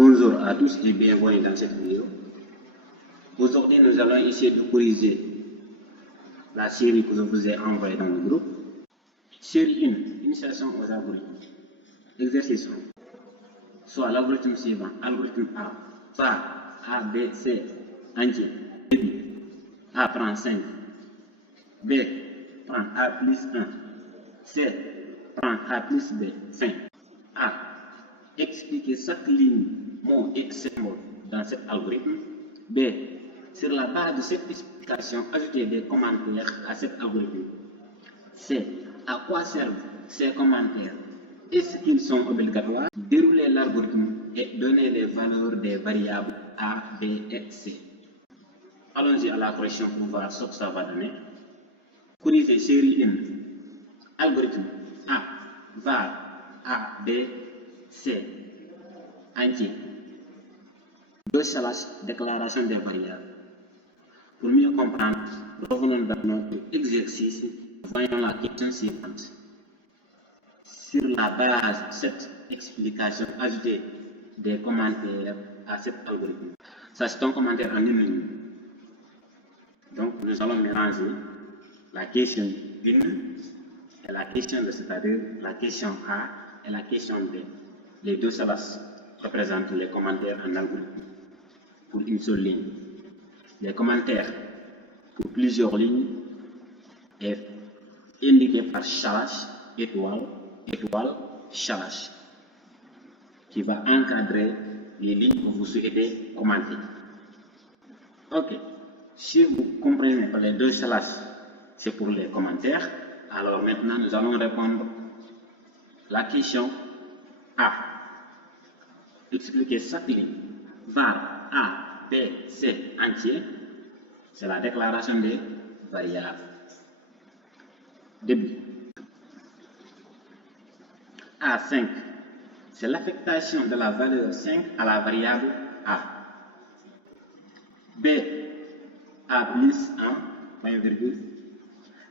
Bonjour à tous et bienvenue dans cette vidéo. Aujourd'hui, nous allons essayer de corriger la série que je vous ai envoyée dans le groupe. Série 1, initiation aux algorithmes. Exercice 1. Soit l'algorithme suivant, algorithme A, var A, B, C, entier. A prend 5, B prend A plus 1, C prend A plus B, 5. A. Expliquer chaque ligne, mot et symbole dans cet algorithme. B. Sur la base de cette explication, ajouter des commentaires à cet algorithme. C. À quoi servent ces commentaires? Est-ce qu'ils sont obligatoires? Dérouler l'algorithme et donner les valeurs des variables A, B et C. Allons-y à la correction pour voir ce que ça va donner. Corriger série 1. Algorithme A, var A, B, C, entier. Déclaration des variables. Pour mieux comprendre, revenons dans notre exercice. Voyons la question suivante. Sur la base de cette explication, ajouter des commentaires à cet algorithme. Ça, c'est un commentaire en une ligne. Donc, nous allons mélanger la question 1 et la question 2, c'est-à-dire la question A et la question B. Les deux, ça va représenter les commentaires en algorithme pour une seule ligne. Les commentaires pour plusieurs lignes est indiqué par slash, étoile, slash, qui va encadrer les lignes que vous souhaitez commenter. Ok, si vous comprenez que les deux slash, c'est pour les commentaires, alors maintenant nous allons répondre la question A. Expliquer chaque ligne. Var A, B, C entier, c'est la déclaration des variables. Début. A5, c'est l'affectation de la valeur 5 à la variable A. B, A plus 1, point virgule,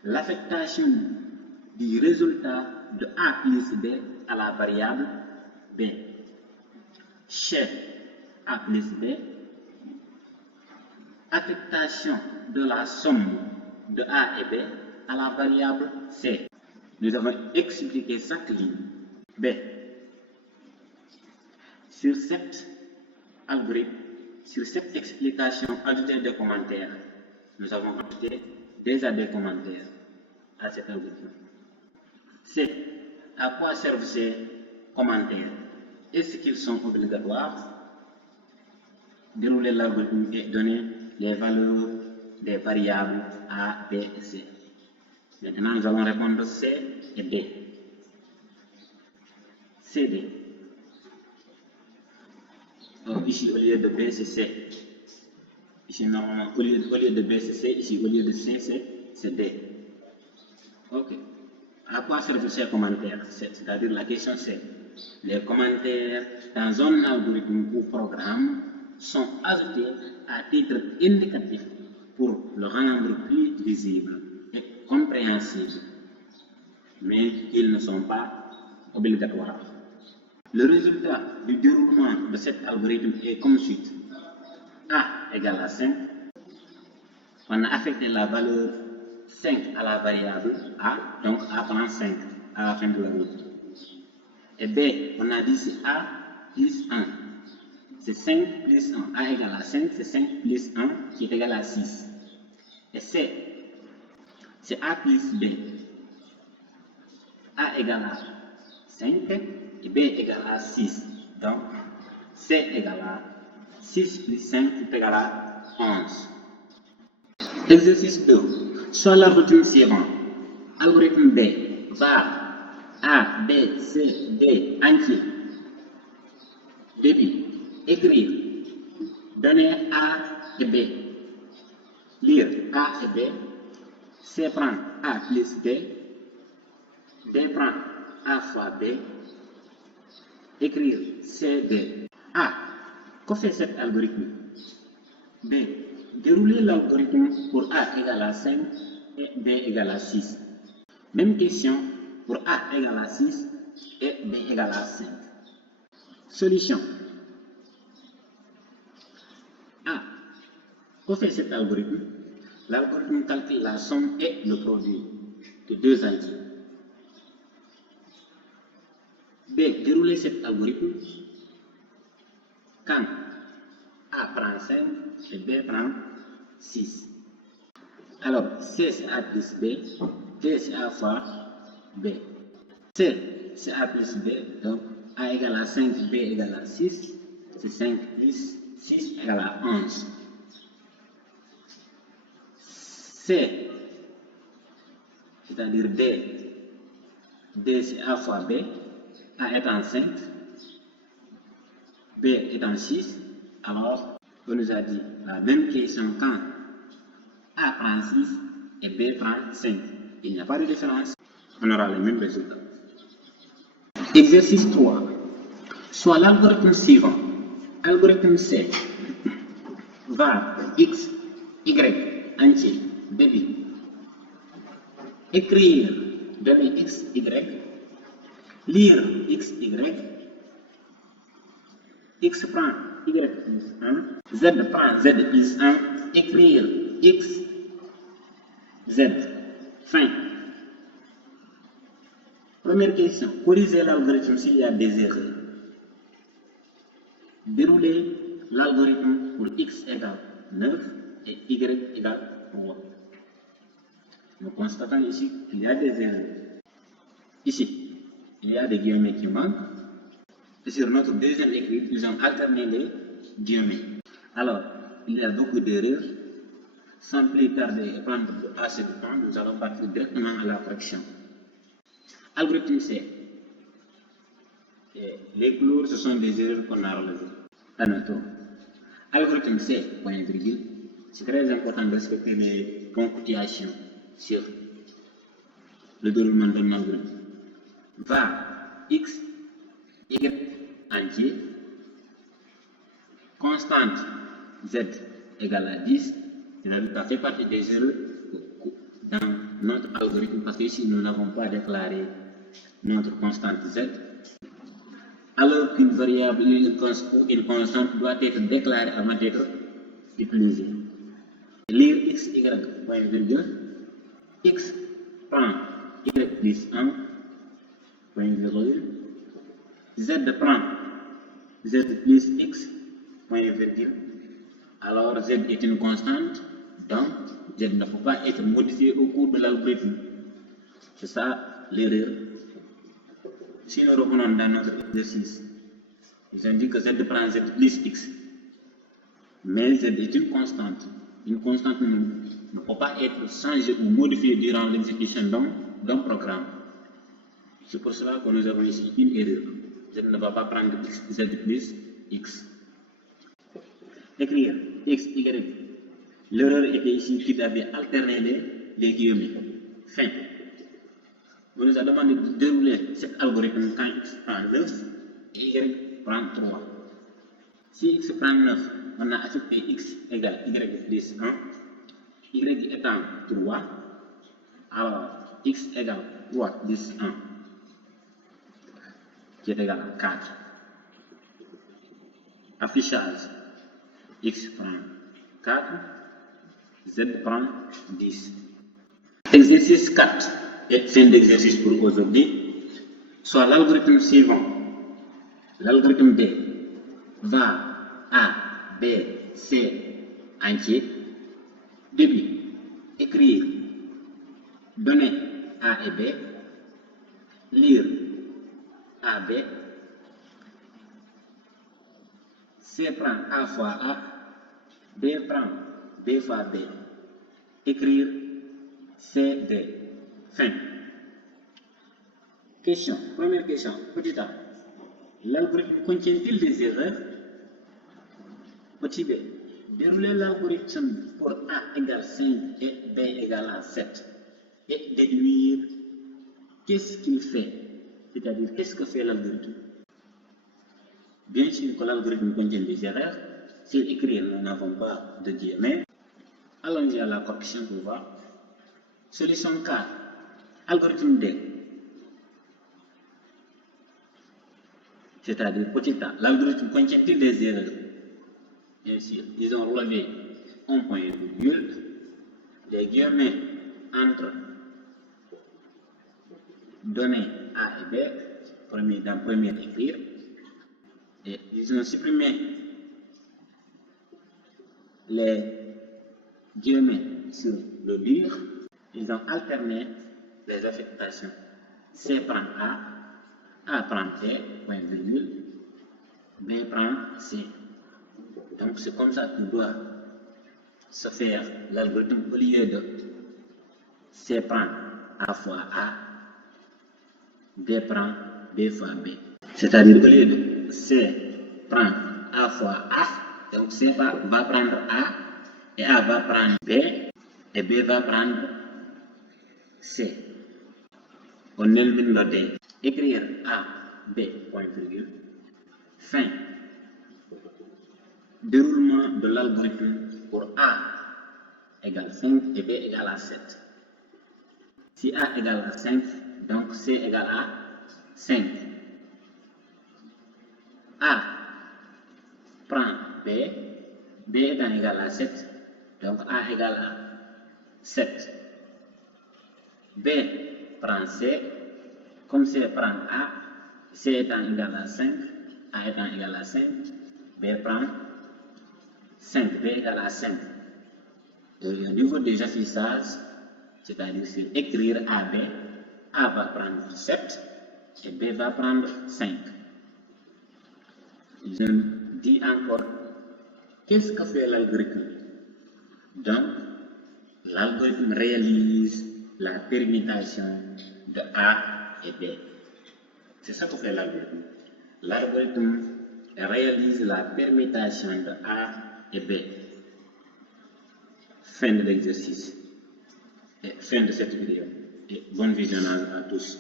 l'affectation du résultat de A plus B à la variable B. C, A plus B, affectation de la somme de A et B à la variable C. Nous avons expliqué chaque ligne. B. Sur cet algorithme, sur cette explication, ajouter des commentaires. Nous avons ajouté déjà des commentaires à cet algorithme. C. À quoi servent ces commentaires? Est-ce qu'ils sont obligatoires? Dérouler l'algorithme et donner les valeurs des variables A, B et C. Maintenant, nous allons répondre C et D. CD. Ici, au lieu de B, c'est C. Ici, normalement, au lieu de B, c'est C. Ici, au lieu de C, c'est D. Ok. À quoi servent ces commentaires? C'est-à-dire la question C. Les commentaires dans un algorithme ou programme sont ajoutés à titre indicatif pour le rendre plus visible et compréhensible, mais ils ne sont pas obligatoires. Le résultat du déroulement de cet algorithme est comme suit. A égale à 5. On a affecté la valeur 5 à la variable A, donc A prend 5 à la fin de la route. Et B, on a dit c'est A plus 1. C'est 5 plus 1. A égale à 5, c'est 5 plus 1 qui est égal à 6. Et C, c'est A plus B. A égale à 5 et B égale à 6. Donc, C égale à 6 plus 5 est égal à 11. Exercice 2. Soit l'algorithme suivant. Algorithme B. Var A, B, C, D entier. Début. Écrire. Donner A et B. Lire A et B. C prend A plus B. D prend A fois B. Écrire CD. A. Que fait cet algorithme? B. Dérouler l'algorithme pour A égale à 5 et B égale à 6. Même question pour A égale à 6 et B égale à 5. Solution. Que fait cet algorithme? L'algorithme calcule la somme et le produit de deux entiers. B. Dérouler cet algorithme quand A prend 5 et B prend 6. Alors, C c'est A plus B, D c'est A fois B. C c'est A plus B, donc A égale à 5, B égale à 6, c'est 5 plus 6 égale à 11. C, c'est-à-dire D c'est A fois B, A étant 5, B étant 6, alors on nous a dit la même question quand A prend 6 et B prend 5. Il n'y a pas de différence, on aura les mêmes résultats. Exercice 3. Soit l'algorithme suivant, algorithme C, var x, y, entier, débit. Écrire débit x, y, lire x, y, x prend y plus 1, z prend z plus 1, écrire x, z. Fin. Première question, corriger l'algorithme s'il y a des erreurs. Dérouler l'algorithme pour x égale 9 et y égale 3. Nous constatons ici qu'il y a des erreurs. Ici, il y a des guillemets qui manquent. Et sur notre deuxième écrit, nous avons alterné les guillemets. Alors, il y a beaucoup d'erreurs. Sans plus tarder et prendre assez de temps, nous allons partir directement à la correction. Algorithme C. Et les couleurs, ce sont des erreurs qu'on a relevées. Anotons. Algorithme C, point virgule. C'est très important de respecter les ponctuations sur le déroulement d'un algorithme. Va x, y entier, constante z égale à 10. Ça fait partie des erreurs dans notre algorithme parce que ici nous n'avons pas déclaré notre constante z. Alors qu'une variable ou une constante doit être déclarée avant d'être utilisée. Lire x, y, point virgule, x prend y plus 1, point virgule, z prend z plus x, point virgule. Alors z est une constante, donc z ne peut pas être modifié au cours de l'algorithme. C'est ça l'erreur. Si nous revenons dans notre exercice, ils ont dit que z prend z plus x. Mais z est une constante. Une constante ne peut pas être changée ou modifiée durant l'exécution d'un programme. C'est pour cela que nous avons ici une erreur. Z ne va pas prendre z plus x. Écrire x, y. L'erreur était ici qu'il avait alterné les guillemets. Fin. On nous a demandé de dérouler cet algorithme quand x prend 9 et y prend 3. Si x prend 9, on a affecté x égale y plus 1, y étant 3, alors x égale 3 plus 1, qui est égal à 4. Affichage, x prend 4, z prend 10. Exercice 4 et fin d'exercice pour aujourd'hui. Soit l'algorithme suivant, l'algorithme D, va A, B, C entier, début, écrire, donner A et B, lire A, B, C prend A fois A, B prend B fois B, écrire C, D. Fin. Question. Première question. Petit a. L'algorithme contient-il des erreurs? Petit b. Dérouler l'algorithme pour A égale 5 et B égale à 7 et déduire qu'est-ce qu'il fait, c'est-à-dire qu'est-ce que fait l'algorithme. Bien sûr que l'algorithme contient des erreurs. Sur écrire, nous n'avons pas de guillemets. Allons-y à la correction pour voir. Solution 4. Algorithme D. C'est-à-dire petit a. L'algorithme contient-il des erreurs? Bien sûr, ils ont relevé 1, un point virgule, les guillemets entre données A et B, dans premier écrire, et ils ont supprimé les guillemets sur le livre, ils ont alterné les affectations. C prend A prend B, point virgule, B prend C. Donc c'est comme ça que doit se faire l'algorithme au lieu de C prend A fois A, B prend B fois B. C'est-à-dire au lieu de C prend A fois A, donc C va prendre A et A va prendre B et B va prendre C. On élimine le D. Écrire A, B, point virgule, fin. Déroulement de l'algorithme pour A égale 5 et B égale à 7. Si A égale à 5, donc C égale à 5. A prend B, B étant égal à 7, donc A égale à 7. B prend C, comme C prend A, C étant égal à 5, A étant égal à 5, B prend 5, B égale à 5. Et au niveau des affichages, c'est-à-dire c'est écrire AB, A va prendre 7 et B va prendre 5. Je dis encore, qu'est-ce que fait l'algorithme? Donc, l'algorithme réalise la permutation de A et B. C'est ça que fait l'algorithme. L'algorithme réalise la permutation de A et B. Fin de l'exercice et fin de cette vidéo. Et bon visionnage à tous.